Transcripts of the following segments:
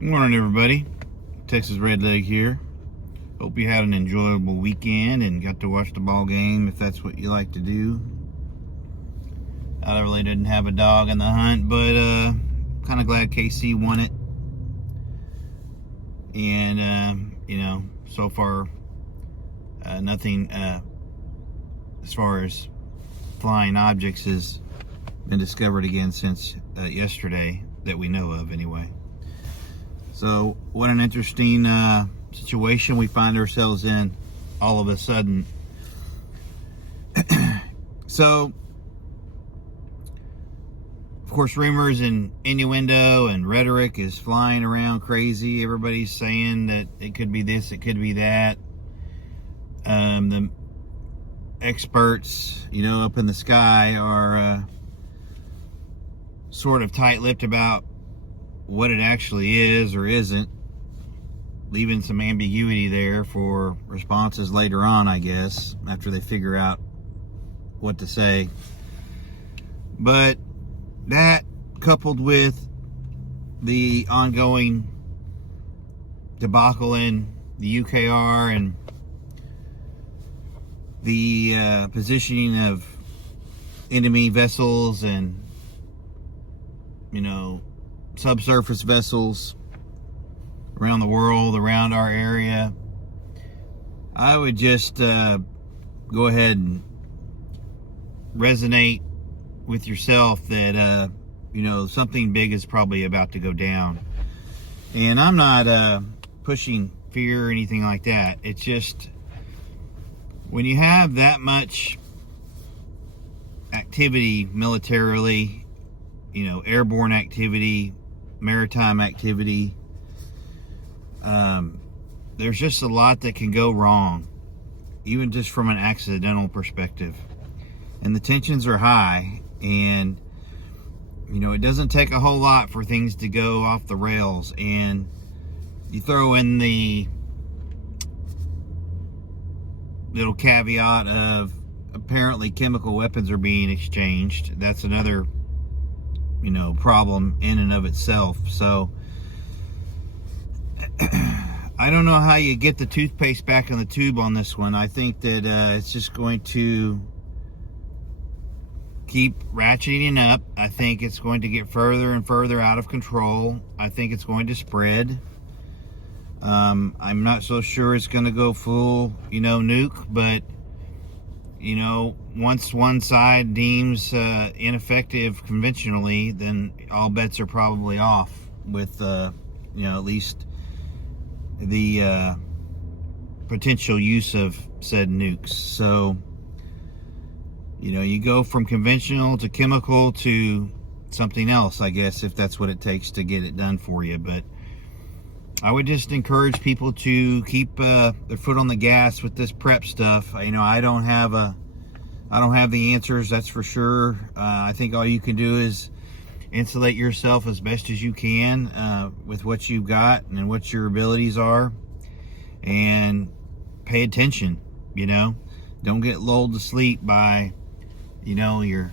Good morning, everybody. Texas Redleg here. Hope you had an enjoyable weekend and got to watch the ball game if that's what you like to do. I really didn't have a dog in the hunt, but kind of glad KC won it. And so far nothing as far as flying objects has been discovered again since yesterday that we know of, anyway. So what an interesting situation we find ourselves in all of a sudden. So, of course, rumors and innuendo and rhetoric is flying around crazy. Everybody's saying that it could be this, it could be that. The experts, up in the sky are sort of tight-lipped about what it actually is or isn't, leaving some ambiguity there for responses later on, I guess, after they figure out what to say. But that, coupled with the ongoing debacle in the UKR and the positioning of enemy vessels and subsurface vessels around the world, around our area, I would just go ahead and resonate with yourself that something big is probably about to go down. And I'm not pushing fear or anything like that. It's just when you have that much activity militarily, airborne activity, maritime activity, there's just a lot that can go wrong, even just from an accidental perspective. And the tensions are high, and it doesn't take a whole lot for things to go off the rails. And you throw in the little caveat of apparently chemical weapons are being exchanged. That's another problem in and of itself. So I don't know how you get the toothpaste back in the tube on this one. I think that it's just going to keep ratcheting up. I think it's going to get further and further out of control. I think it's going to spread. I'm not so sure it's going to go full, nuke, but once one side deems ineffective conventionally, then all bets are probably off with, at least the potential use of said nukes. So, you go from conventional to chemical to something else, I guess, if that's what it takes to get it done for you. But I would just encourage people to keep their foot on the gas with this prep stuff. I don't have the answers, that's for sure. I think all you can do is insulate yourself as best as you can with what you've got and what your abilities are, and pay attention. Don't get lulled to sleep by your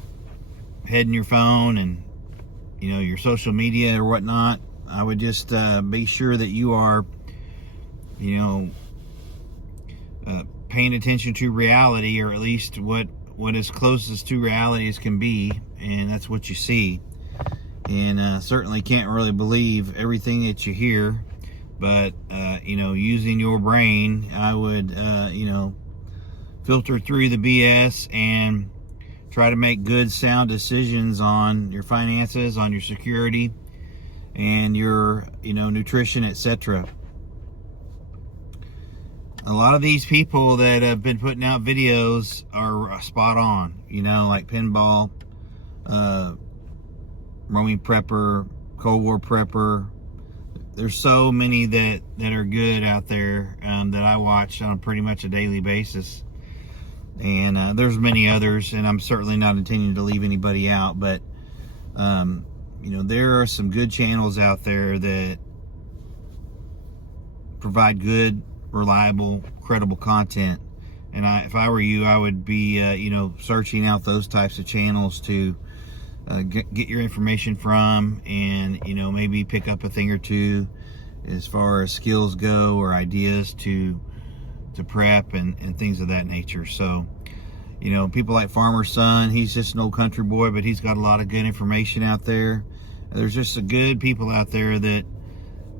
head in your phone and your social media or whatnot. I would just be sure that you are paying attention to reality, or at least what as closest to reality as can be, and that's what you see. And certainly can't really believe everything that you hear, but using your brain, I would filter through the BS and try to make good, sound decisions on your finances, on your security, and your nutrition, etc. A lot of these people that have been putting out videos are spot on, like Pinball, Roaming Prepper, Cold War Prepper. There's so many that are good out there that I watch on pretty much a daily basis. And there's many others, and I'm certainly not intending to leave anybody out, but there are some good channels out there that provide good, reliable, credible content. And if I were you, I would be searching out those types of channels to get your information from, and maybe pick up a thing or two as far as skills go or ideas to prep and things of that nature. So, you know, people like Farmer Son, he's just an old country boy, but he's got a lot of good information out there. There's just some good people out there that,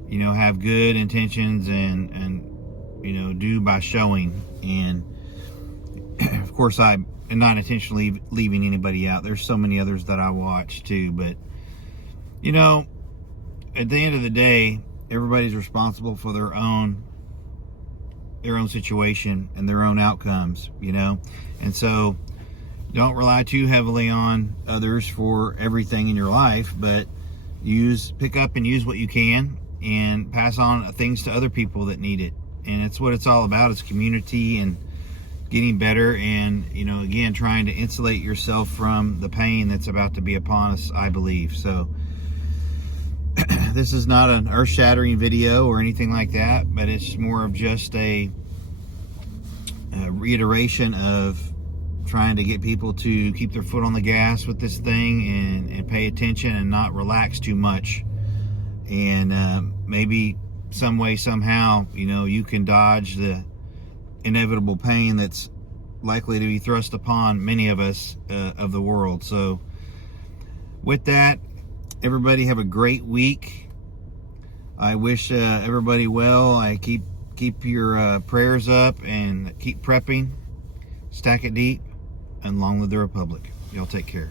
you know, have good intentions and you know, do by showing. And of course, I am not intentionally leaving anybody out. There's so many others that I watch too, but you know, at the end of the day, everybody's responsible for their own situation and their own outcomes, you know. And so don't rely too heavily on others for everything in your life, but pick up and use what you can and pass on things to other people that need it. And it's what it's all about, is community and getting better, and, you know, again, trying to insulate yourself from the pain that's about to be upon us, I believe. So this is not an earth-shattering video or anything like that, but it's more of just a reiteration of trying to get people to keep their foot on the gas with this thing and pay attention and not relax too much. And maybe some way, somehow, you know, you can dodge the inevitable pain that's likely to be thrust upon many of us of the world. So with that, everybody have a great week. I wish everybody well. I keep your prayers up and keep prepping. Stack it deep, and long live the Republic. Y'all take care.